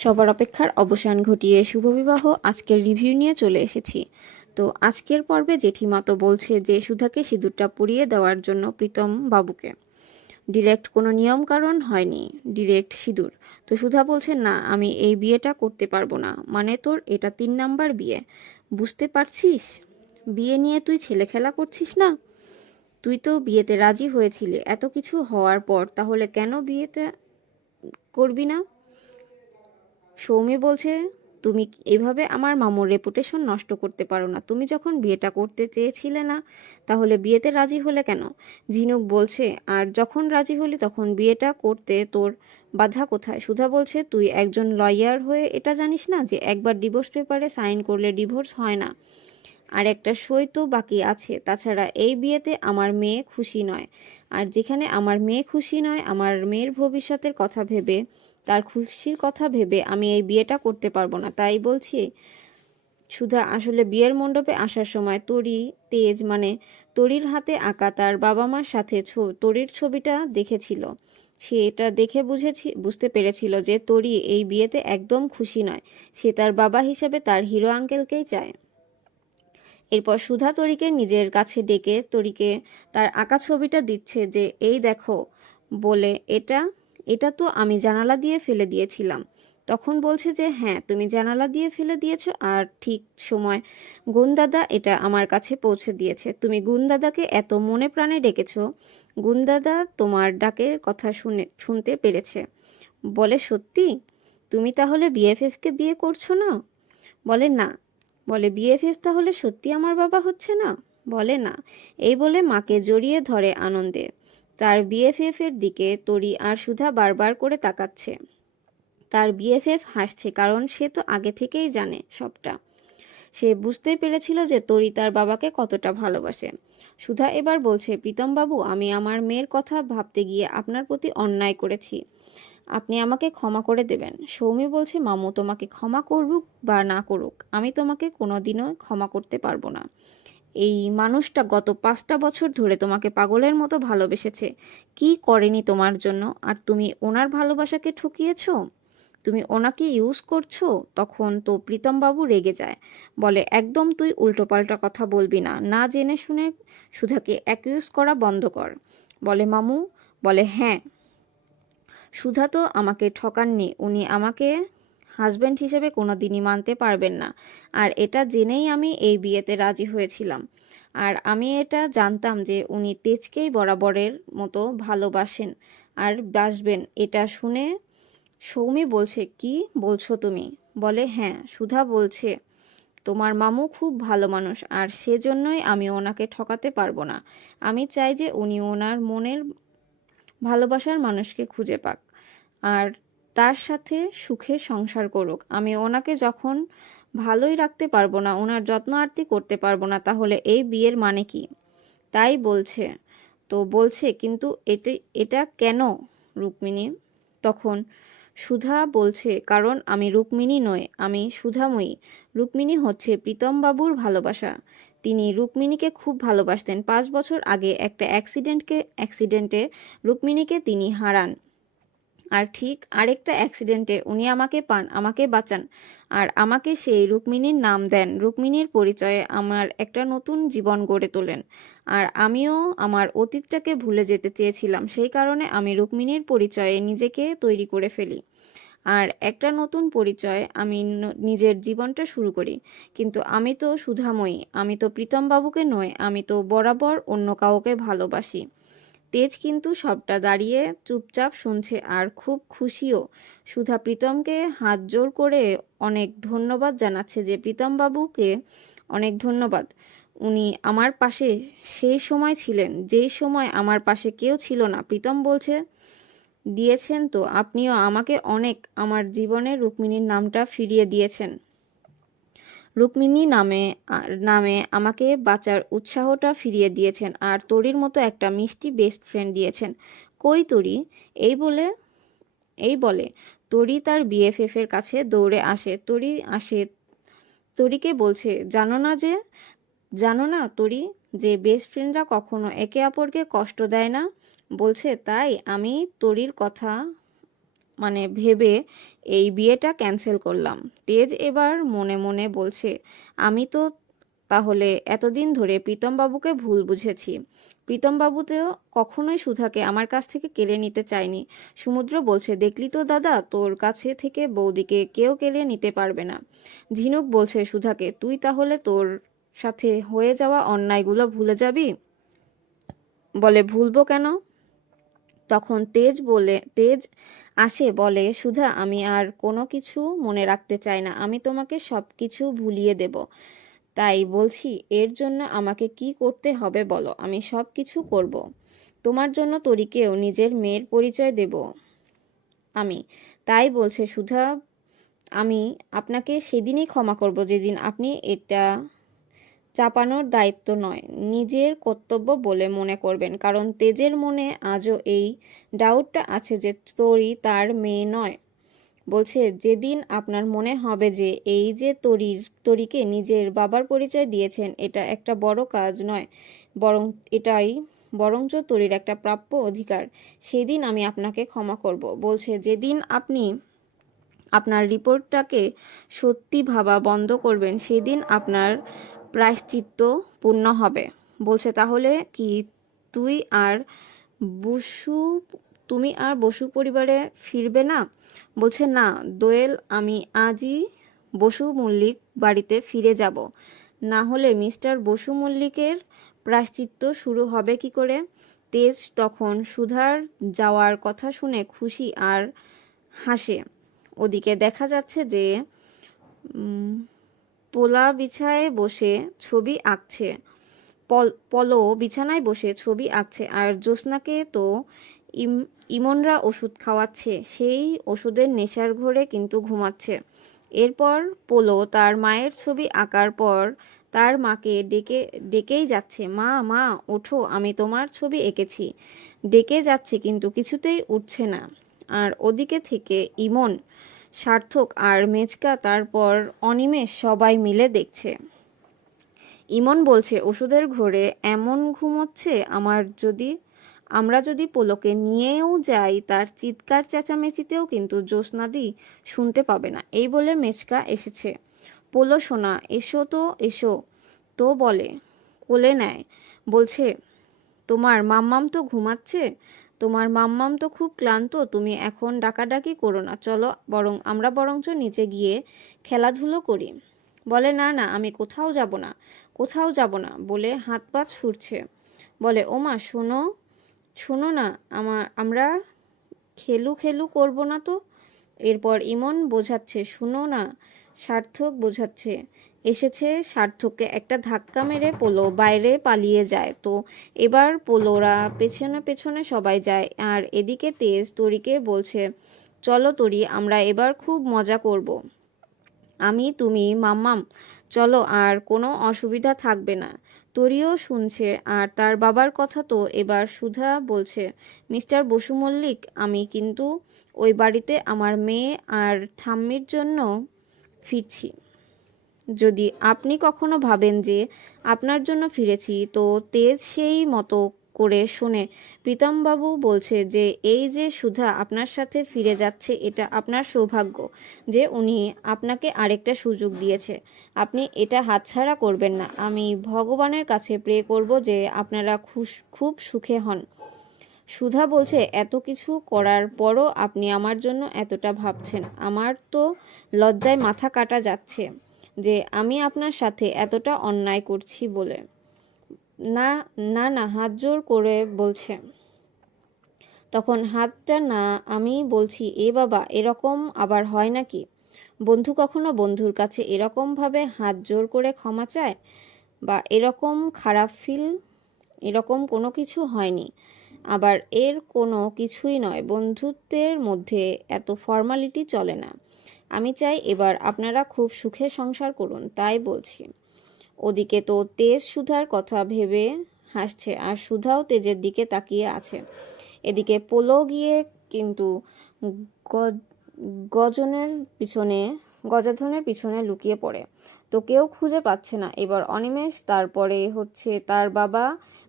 সবার অপেক্ষার অবসান ঘটিয়ে শুভবিবাহ আজকের রিভিউ নিয়ে চলে এসেছি। তো আজকের পর্বে জেঠিমা তো বলছে যে সুধাকে সিঁদুরটা পরিয়ে দেওয়ার জন্য প্রীতম বাবুকে। ডিরেক্ট কোনো নিয়ম কারণ হয়নি, ডিরেক্ট সিঁদুর। তো সুধা বলছে না, আমি এই বিয়েটা করতে পারবো না। মানে তোর এটা 3 নাম্বার বিয়ে, বুঝতে পারছিস? বিয়ে নিয়ে তুই ছেলে খেলা করছিস না? তুই তো বিয়েতে রাজি হয়েছিলি, এত কিছু হওয়ার পর তাহলে কেন বিয়েতে করবি না? সৌমি বলছে, তুমি এভাবে আমার মামুর রেপুটেশন নষ্ট করতে পারো না। তুমি যখন বিয়েটা করতে চেয়েছিলে না, তাহলে বিয়েতে রাজি হলে কেন? ঝিনুক বলছে, আর যখন রাজি হলি তখন বিয়েটা করতে তোর বাধা কোথায়? সুধা বলছে, তুই একজন লয়ার হয়ে এটা জানিস না যে একবার ডিভোর্স পেপারে সাইন করলে ডিভোর্স হয় না, আর একটা সই তো বাকি আছে। তাছাড়া এই বিয়েতে আমার মেয়ে খুশি নয়, আর যেখানে আমার মেয়ে খুশি নয়, আমার মেয়ের ভবিষ্যতের কথা ভেবে, তার খুশির কথা ভেবে আমি এই বিয়েটা করতে পারবো না। তাই বলছি, সুধা আসলে বিয়ের মণ্ডপে আসার সময় তরি, তেজ মানে তরির হাতে আঁকা তার বাবা মার সাথে তরির ছবিটা দেখেছিল। সে এটা দেখে বুঝতে পেরেছিল যে তরি এই বিয়েতে একদম খুশি নয়। সে তার বাবা হিসেবে তার হিরো আঙ্কেলকেই চায়। এরপর সুধা তরিকে নিজের কাছে ডেকে তরিকে তার আঁকা ছবিটা দিচ্ছে যে এই দেখো, বলে এটা এটা তো আমি জানালা দিয়ে ফেলে দিয়েছিলাম। তখন বলছে যে হ্যাঁ, তুমি জানালা দিয়ে ফেলে দিয়েছো, আর ঠিক সময় গুণদাদা এটা আমার কাছে পৌঁছে দিয়েছে। তুমি গুণদাদাকে এত মনে প্রাণে ডেকেছো, গুণদাদা তোমার ডাকের কথা শুনতে পেরেছে। বলে সত্যি? তুমি তাহলে বিএফএফকে বিয়ে করছো না? বলে না। বলে বিএফএফ তাহলে সত্যি আমার বাবা হচ্ছে না? বলে না। এই বলে মাকে জড়িয়ে ধরে আনন্দে। তার বিএফএফ এর দিকে তরি আর সুধা বারবার করে তাকাচ্ছে। তার বিএফএফ হাসছে, কারণ সে তো আগে থেকেই জানে সবটা। সে বুঝতেই পেরেছিল যে তরি তার বাবাকে কতটা ভালোবাসে। সুধা এবার বলছে, প্রীতম বাবু, আমি আমার মেয়ের কথা ভাবতে গিয়ে আপনার প্রতি অন্যায় করেছি, আপনি আমাকে ক্ষমা করে দেবেন। সৌমি বলছে, মামু তোমাকে ক্ষমা করুক বা না করুক, আমি তোমাকে কোনোদিনও ক্ষমা করতে পারবো না। এই মানুষটা গত 5টা বছর ধরে তোমাকে পাগলের মতো ভালোবেসেছে, কি করেনি তোমার জন্য? আর তুমি ওনার ভালোবাসাকে ঠকিয়েছো, তুমি ওনাকে ইউজ করছো। তখন তো প্রীতম বাবু রেগে যায়, বলে একদম তুই উল্টোপাল্টা কথা বলবি না, না জেনে শুনে সুধাকে অ্যাকিউজ করা বন্ধ কর। বলে মামু, বলে হ্যাঁ, সুধা তো আমাকে ঠকাননি, উনি আমাকে হাজব্যান্ড হিসেবে কোনোদিনই মানতে পারবেন না। আর এটা জেনেই আমি এই বিয়েতে রাজি হয়েছিলাম। আর আমি এটা জানতাম যে উনি তেজকেই বরাবরের মতো ভালোবাসেন আর বাসবেন। এটা শুনে সৌমি বলছে, কি বলছো তুমি? বলে হ্যাঁ, সুধা বলছে, তোমার মামু খুব ভালো মানুষ, আর সেজন্যই আমি ওনাকে ঠকাতে পারবো না। আমি চাই যে উনি ওনার মনের ভালোবাসার মানুষকে খুঁজে পাক, আর তার সাথে সুখে সংসার করুক। আমি ওনাকে যখন ভালোই রাখতে পারবো না, ওনার যত্ন আরতি করতে পারবো না, তাহলে এই বিয়ের মানে কি? তাই বলছে। তো বলছে, কিন্তু এটা এটা কেন রুক্মিণী? তখন সুধা বলছে, কারণ আমি রুক্মিণী নই, আমি সুধাময়ী। রুক্মিণী হচ্ছে প্রীতম বাবুর ভালোবাসা। তিনি রুক্মিণীকে খুব ভালোবাসতেন। 5 বছর আগে একটা অ্যাক্সিডেন্টে রুক্মিণীকে তিনি হারান। আর ঠিক আরেকটা অ্যাক্সিডেন্টে উনি আমাকে পান, আমাকে বাঁচান, আর আমাকে সেই রুক্মিণীর নাম দেন। রুক্মিণীর পরিচয়ে আমার একটা নতুন জীবন গড়ে তোলেন। আর আমিও আমার অতীতটাকে ভুলে যেতে চেয়েছিলাম, সেই কারণে আমি রুক্মিণীর পরিচয়ে নিজেকে তৈরি করে ফেলি, আর একটা নতুন পরিচয় আমি নিজের জীবনটা শুরু করি। কিন্তু আমি তো সুধাময়ী, আমি তো প্রীতম বাবুকে নই, আমি তো বরাবর অন্য কাউকে ভালোবাসি। তেজ কিন্তু সবটা দাঁড়িয়ে চুপচাপ শুনছে, আর খুব খুশিও। সুধা প্রীতমকে হাত জোর করে অনেক ধন্যবাদ জানাচ্ছে, যে প্রীতম বাবুকে অনেক ধন্যবাদ, উনি আমার পাশে সেই সময় ছিলেন যেই সময় আমার পাশে কেউ ছিল না। প্রীতম বলছে, দিয়েছেন তো, আপনিও আমাকে অনেক, আমার জীবনে রুক্মিণীর নামটা ফিরিয়ে দিয়েছেন। রুক্মিণী নামে আমাকে বাঁচার উৎসাহটা ফিরিয়ে দিয়েছেন, আর তরির মতো একটা মিষ্টি বেস্ট ফ্রেন্ড দিয়েছেন। কই তরি? এই বলে এই বলে তরি তার বিএফএফ এর কাছে দৌড়ে আসে। তরিকে বলছে, জানো না তরি, যে বেস্ট ফ্রেন্ডরা কখনো একে অপরকে কষ্ট দেয় না। বলছে, তাই? আমি তরির কথা মানে ভেবে এই বিয়েটা ক্যান্সেল করলাম। তেজ এবার মনে মনে বলছে, আমি তো তাহলে এতদিন ধরে প্রীতমবাবুকে ভুল বুঝেছি। প্রীতমবাবু তো কখনোই সুধাকে আমার কাছ থেকে কেড়ে নিতে চায়নি। সমুদ্র বলছে, দেখলি তো দাদা, তোর কাছে থেকে বৌদিকে কেউ কেড়ে নিতে পারবে না। ঝিনুক বলছে সুধাকে, তুই তাহলে তোর সাথে হয়ে যাওয়া অন্যায়গুলো ভুলে যাবি? বলে, ভুলবো কেন? তখন তেজ আসে, বলে, সুধা, আমি আর কোনো কিছু মনে রাখতে চাই না, আমি তোমাকে সব কিছু ভুলিয়ে দেব। তাই বলছি, এর জন্য আমাকে কি করতে হবে বলো, আমি সব কিছু করব। তোমার জন্য তরিকেও নিজের মেয়ের পরিচয় দেব আমি। তাই বলছে সুধা, আমি আপনাকে সেদিনই ক্ষমা করব যেদিন আপনি এটা চাপানোর দায়িত্ব নয়, নিজের কর্তব্য বলে মনে করবেন। কারণ তেজের মনে আজও এই ডাউটটা আছে যে তরি তার মেয়ে নয়। বলছে, যেদিন আপনার মনে হবে যে এই যে তরিকে নিজের বাবার পরিচয় দিয়েছেন, এটা একটা বড় কাজ নয়, বরং এটাই বরঞ্চ তরির একটা প্রাপ্য অধিকার, সেদিন আমি আপনাকে ক্ষমা করব। বলছে, যেদিন আপনি আপনার রিপোর্টটাকে সত্যি ভাবা বন্ধ করবেন, সেদিন আপনার প্রায়শ্চিত্ত পূর্ণ হবে। বলছে, তাহলে কি তুই আর বসু তুমি আর বসু পরিবারে ফিরবে না? বলছে, না দোয়েল, আমি আজই বসু মল্লিক বাড়িতে ফিরে যাব, না হলে মিস্টার বসু মল্লিকের প্রায়শ্চিত্ত শুরু হবে কি করে? তেজ তখন সুধার যাওয়ার কথা শুনে খুশি আর হাসে। ওদিকে দেখা যাচ্ছে যে পোলা বিছায় বসে ছবি আঁকছে পলো বিছানায় বসে ছবি আঁকছে, আর জ্যোৎস্নাকে তো ইমনরা ওষুধ খাওয়াচ্ছে, সেই ওষুধের নেশার ঘোরে কিন্তু ঘুমাচ্ছে। এরপর পোলো তার মায়ের ছবি আঁকার পর তার মাকে ডেকেই যাচ্ছে, মা মা ওঠো, আমি তোমার ছবি এঁকেছি। ডেকে যাচ্ছে কিন্তু কিছুতেই উঠছে না। আর ওদিকে থেকে ইমন, সার্থক আর মেজকা, তারপর অনিমেষ সবাই মিলে দেখছে। ইমন বলছে, ওষুধের ঘোরে এমন ঘুমোচ্ছে, আমরা যদি পোলোকে নিয়েও যাই, তার চিৎকার চেঁচামেচিতেও কিন্তু জ্যোৎস্নাদি শুনতে পাবে না। এই বলে মেচকা এসেছে। পোলো সোনা, এসো তো এসো তো বলে কোলে নেয়। বলছে, তোমার মাম্মাম তো ঘুমাচ্ছে, তোমার মাম্মাম তো খুব ক্লান্ত, তুমি এখন ডাকাডাকি করো না, চলো আমরা বরঞ্চ নিচে গিয়ে খেলাধুলো করি। বলে, না না, আমি কোথাও যাব না বলে হাত পা ছুড়ছে। বলে, ওমা শোনো শোনো না, আমরা খেলু করবো না তো? এরপর ইমন বোঝাচ্ছে, শুনো না, সার্থক বোঝাচ্ছে। এসেছে। সার্থককে একটা ধাক্কা মেরে পোলো বাইরে পালিয়ে যায়। তো এবার পোলোরা পেছনে পেছনে সবাই যায়, আর এদিকে তেজ তরিকে বলছে, চলো তরি, আমরা এবার খুব মজা করব, আমি তুমি মাম্মাম, চলো, আর কোনো অসুবিধা থাকবে না। তরিও শুনছে, আর তার বাবার কথা তো এবার সুধা বলছে, মিস্টার বসু মল্লিক, আমি কিন্তু ওই বাড়িতে আমার মেয়ে আর ঠাম্মির জন্য ফিরছি। যদি আপনি কখনো ভাবেন যে আপনার জন্য ফিরেছি, তো তেজ সেই মতো করে শুনে প্রীতমবাবু বলছে যে এই যে সুধা আপনার সাথে ফিরে যাচ্ছে, এটা আপনার সৌভাগ্য যে উনি আপনাকে আরেকটা সুযোগ দিয়েছে, আপনি এটা হাতছাড়া করবেন না। আমি ভগবানের কাছে প্রে করব যে আপনারা খুব সুখে হন। সুধা বলছে, এত কিছু করার পরও আপনি আমার জন্য এতটা ভাবছেন, আমার তো লজ্জায় মাথা কাটা যাচ্ছে যে আমি আপনার সাথে এতটা অন্যায় করছি বলে। না না না, হাত জোর করে বলছে। তখন, হাতটা না, আমি বলছি, এ বাবা, এরকম আবার হয় নাকি? বন্ধু কখনো বন্ধুর কাছে এরকমভাবে হাত জোর করে ক্ষমা চায়? বা এরকম খারাপ এরকম কোনো কিছু হয়নি। আবার এর কোনো কিছুই নয়, বন্ধুত্বের মধ্যে এত ফর্মালিটি চলে না। আমি চাই এবার আপনারা খুব সুখে সংসার করুন, তাই বলছি। ওদিকে তো তেজ সুধার কথা ভেবে হাসছে, আর সুধাও তেজের দিকে তাকিয়ে আছে। এদিকে পোলো গিয়ে কিন্তু গজাধনের পিছনে লুকিয়ে পড়ে। তো কেউ খুঁজে পাচ্ছে না। এবার অনিমেষ, তারপরে হচ্ছে তার বাবা,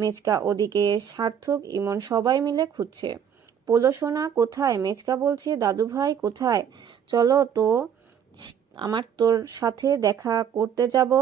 মেচকা, ওদিকে সার্থক, ইমন সবাই মিলে খুঁজছে। পোলো সোনা কোথায়? মেচকা বলছে, দাদু ভাই কোথায়? চলো তো, আমার তোর সাথে দেখা করতে যাব।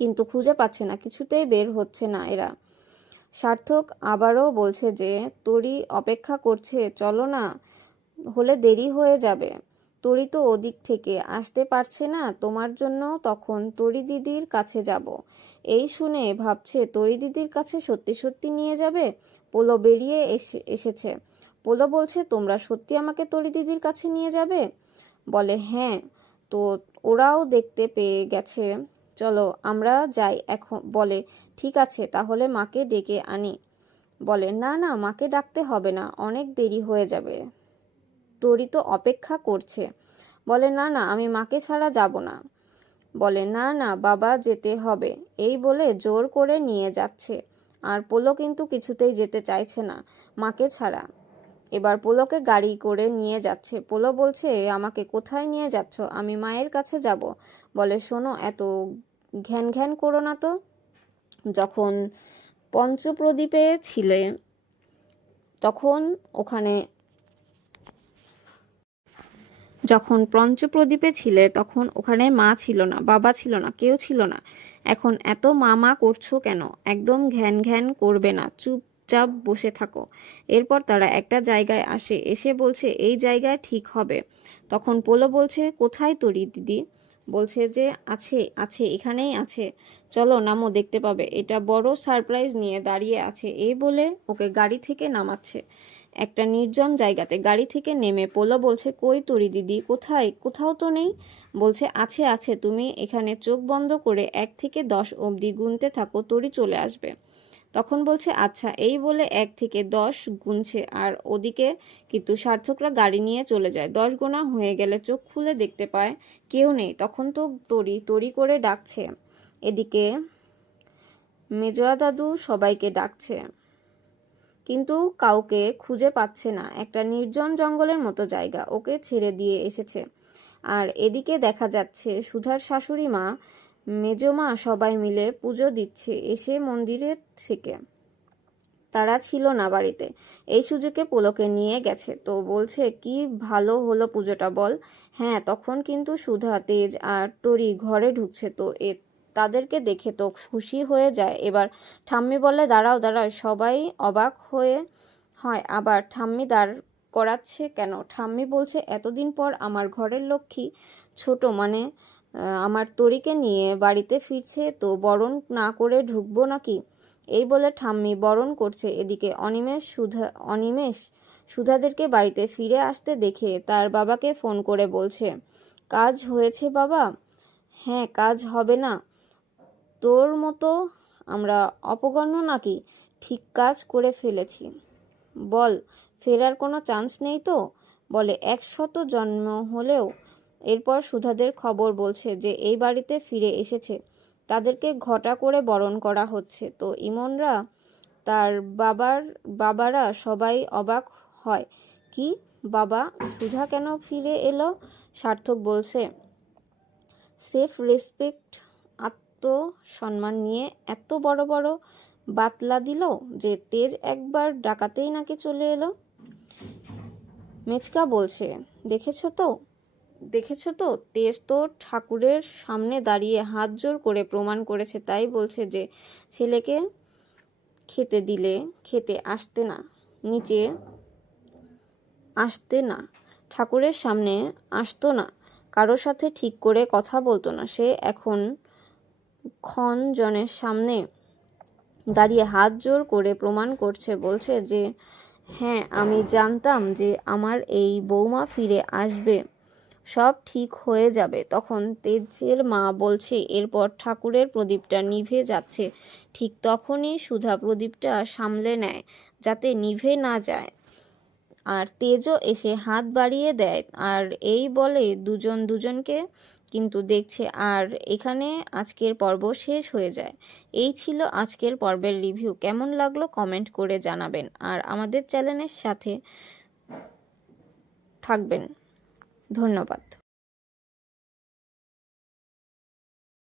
কিন্তু খুঁজে পাচ্ছে না, কিছুতেই বের হচ্ছে না এরা। সার্থক আবারও বলছে যে তোরই অপেক্ষা করছে, চলো না, হলে দেরি হয়ে যাবে। তরি তো ওদিক থেকে আসতে পারছে না তোমার জন্য, তখন তরি দিদির কাছে যাব। এই শুনে ভাবছে তরি দিদির কাছে সত্যি সত্যি নিয়ে যাবে। পোলো বেরিয়ে এসেছে। পোলো বলছে, তোমরা সত্যি আমাকে তরি দিদির কাছে নিয়ে যাবে? বলে হ্যাঁ, তো ওরাও দেখতে পেয়ে গেছে, চলো আমরা যাই এখন। বলে ঠিক আছে, তাহলে মাকে ডেকে আনি। বলে না না, মাকে ডাকতে হবে না, অনেক দেরি হয়ে যাবে, তরি তো অপেক্ষা করছে। বলে না না, আমি মাকে ছাড়া যাব না। বলে না না বাবা, যেতে হবে। এই বলে জোর করে নিয়ে যাচ্ছে। আর পোলো কিন্তু কিছুতেই যেতে চাইছে না মাকে ছাড়া। এবার পোলোকে গাড়ি করে নিয়ে যাচ্ছে। পোলো বলছে, আমাকে কোথায় নিয়ে যাচ্ছ? আমি মায়ের কাছে যাব। বলে শোনো, এত ঘ্যান ঘ্যান করো না তো। যখন পঞ্চপ্রদীপে ছিলে তখন ওখানে যখন পঞ্চপ্রদীপে ছিলে তখন ওখানে মা ছিল না, বাবা ছিল না, কেউ ছিল না। এখন এত মা করছো কেন? একদম ঘ্যান ঘ্যান করবে না, চুপচাপ বসে থাকো। এরপর তারা একটা জায়গায় আসে, এসে বলছে এই জায়গায় ঠিক হবে। তখন পোলো বলছে, কোথায় তরি দিদি? বলছে যে আছে আছে, এখানেই আছে, চলো নামো, দেখতে পাবে। এটা বড় সারপ্রাইজ নিয়ে দাঁড়িয়ে আছে। এই বলে ওকে গাড়ি থেকে নামাচ্ছে একটা নির্জন জায়গাতে। গাড়ি থেকে নেমে পোলো বলছে, কই তরি দিদি? কোথায়? কোথাও তো নেই। বলছে আছে আছে, তুমি এখানে চোখ বন্ধ করে 1 থেকে 10 অবধি গুনতে থাকো, তরি চলে আসবে। তখন বলছে আচ্ছা। এই বলে 1 থেকে 10 গুনছে, আর ওদিকে কিন্তু সার্থকরা গাড়ি নিয়ে চলে যায়। 10 গোনা হয়ে গেলে চোখ খুলে দেখতে পায় কেউ নেই। তখন তো তরি তরি করে ডাকছে। এদিকে মেজোয়া দাদু সবাইকে ডাকছে, কিন্তু কাউকে খুঁজে পাচ্ছে না। একটা নির্জন জঙ্গলের মতো জায়গা, ওকে ছেড়ে দিয়ে এসেছে। আর এদিকে দেখা যাচ্ছে সুধার শাশুড়ি মা, মেজমা সবাই মিলে পুজো দিচ্ছে এসে মন্দিরের থেকে। তারা ছিল না বাড়িতে, এই সুযোগে পোলোকে নিয়ে গেছে। তো বলছে, কি ভালো হলো পুজোটা বল? হ্যাঁ, তখন কিন্তু সুধা, তেজ আর তরি ঘরে ঢুকছে। তো তাদেরকে দেখে তো খুশি হয়ে যায়। এবার ঠাম্মি বলে, দাঁড়াও দাঁড়াও। সবাই অবাক হয় আবার ঠাম্মি দাঁড় করাচ্ছে কেন? ঠাম্মি বলছে, এতদিন পর আমার ঘরের লক্ষ্মী ছোট মানে আমার তরিকে নিয়ে বাড়িতে ফিরছে, তো বরণ না করে ঢুকবো নাকি? এই বলে ঠাম্মি বরণ করছে। এদিকে অনিমেষ সুধাদেরকে বাড়িতে ফিরে আসতে দেখে তার বাবাকে ফোন করে বলছে, কাজ হয়েছে বাবা? হ্যাঁ, কাজ হবে না তোর মতো আমরা অপগণ্য নাকি? ঠিক কাজ করে ফেলেছি। বল, ফেরার কোনো চান্স নেই তো? বলে 100 জন্ম হলেও। এরপর সুধাদের খবর বলছে যে এই বাড়িতে ফিরে এসেছে, তাদেরকে ঘটা করে বরণ করা হচ্ছে। তো ইমনরা, তার বাবারা সবাই অবাক হয়। কি বাবা, সুধা কেন ফিরে এলো? সার্থক বলছে, সেফ রেসপেক্ট, আত্মসম্মান নিয়ে এত বড় বড় বাতলা দিল যে তেজ একবার ডাকাতেই নাকি চলে এলো। মেচকা বলছে, দেখেছো তো, তেজ তো ঠাকুরের সামনে দাঁড়িয়ে হাত জোর করে প্রমাণ করেছে। তাই বলছে যে ছেলেকে খেতে দিলে খেতে আসতে না, নিচে আসতে না, ঠাকুরের সামনে আসতো না, কারোর সাথে ঠিক করে কথা বলতো না। সে এখন জনের সামনে দাঁড়িয়ে হাত জোর করে প্রমাণ করছে। বলছে যে হ্যাঁ, আমি জানতাম যে আমার এই বৌমা ফিরে আসবে, সব ঠিক হয়ে যাবে। তখন তেজের মা বলছে, এরপর ঠাকুরের প্রদীপটা নিভে যাচ্ছে। ঠিক তখনই সুধা প্রদীপটা সামলে নেয় যাতে নিভে না যায়, আর তেজও এসে হাত বাড়িয়ে দেয়। আর এই বলে দুজনকে কিন্তু দেখছে। আর এখানে আজকের পর্ব শেষ হয়ে যায়। এই ছিল আজকের পর্বের রিভিউ। কেমন লাগলো কমেন্ট করে জানাবেন, আর আমাদের চ্যানেলের সাথে থাকবেন। ধন্যবাদ।